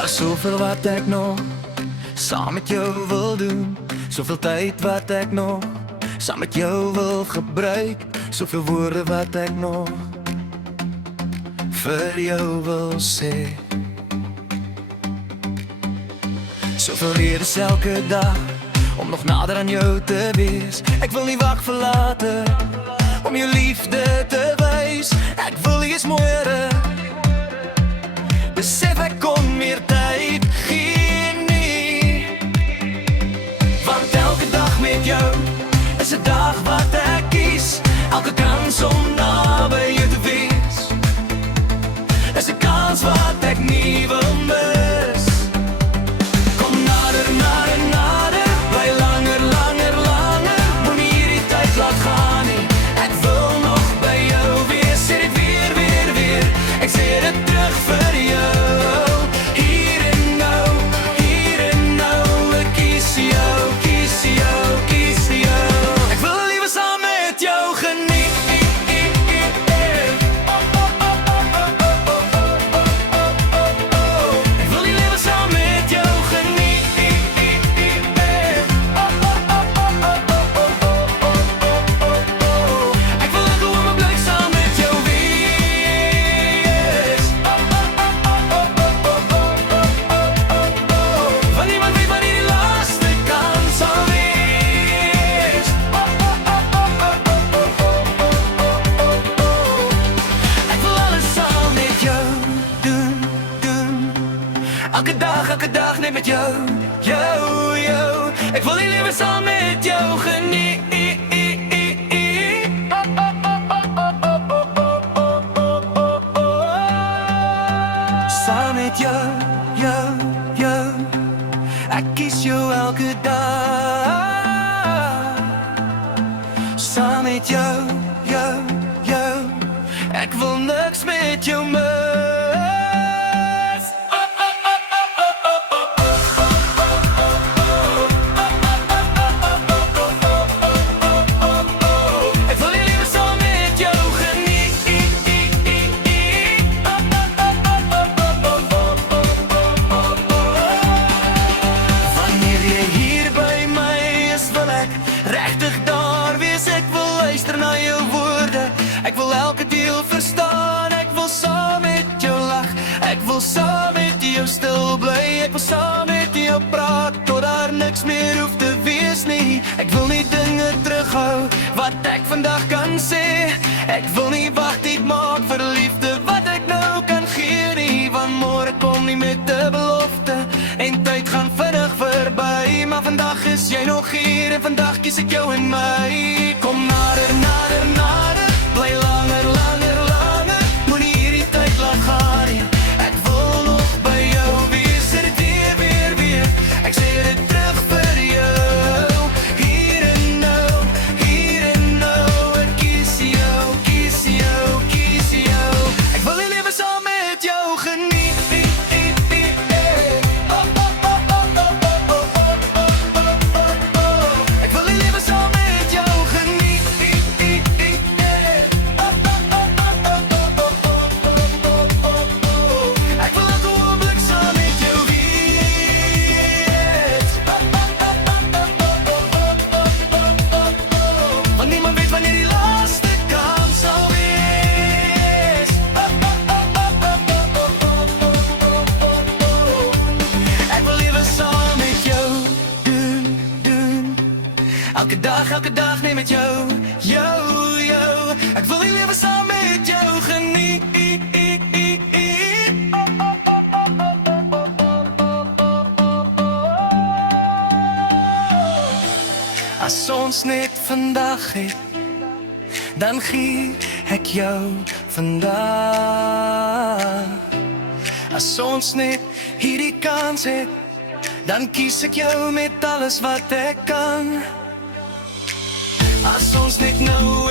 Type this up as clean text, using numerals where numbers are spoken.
Daar's soveel wat ek nog saam met jou wil doen. Soveel tyd wat ek nog saam met jou wil gebruik. Soveel woorde wat ek nog vir jou wil sê. Soveel redes elke dag om nog nader aan jou te wees. Ek wil nie wag vir later om jou liefde te wys. Ek wil jy is mooiere. Besef ek kon meer tyd gee nie. Want elke dag met jou is 'n dag wat ek kies. Elke kans om naby jou te wees is 'n kans wat ek nie wil mis. Kom nader, nader, nader. Bly langer, langer, langer. Moenie hierdie tyd laat gaan nie. Ek wil nog by jou wees. Sê dit weer, weer, weer. Ek sê dit terug vir jou. Hier en nou, hier en nou. Ek kies jou, kies jou, kies jou. Ek wil liewe saam met jou geniet. Elke dag net met jou, jou, jou. Ek wil die lewe saam met jou geniet. Saam met jou, jou, jou. Ek kies jou elke dag. Saam met jou, jou, jou. Ek wil niks met jou mis. Ek wil elke deel verstaan. Ek wil saam met jou lag. Ek wil saam met jou stil bly. Ek wil saam met jou praat tot daar niks meer hoef te wees nie. Ek wil nie dinge terughou wat ek vandag kan sê. Ek wil nie wagtyd maak vir liefde wat ek nou kan gee nie. Want môre kom nie met 'n belofte en tyd gaan vinnig verby. Maar vandag is jy nog hier en vandag kies ek jou en my. Kom nader, nader, nader. Bly langer, langer, langer. Moenie hierdie tyd laat gaan nie. Ek wil nog by jou wees. Sê dit weer, weer, weer. Ek sê dit terug vir jou. Hier en nou, hier en nou. Ek kies jou, kies jou, kies jou. Ek wil die lewe saam met jou geniet. Ek wil die lewe saam met jou geniet. Elke dag neem met jou, jou, jou. Ek wil die lewe saam met jou geniet. As ons net vandag het, dan gee ek jou vandag. As ons net hierdie kans het, dan kies ek jou met alles wat ek kan. As ons net nou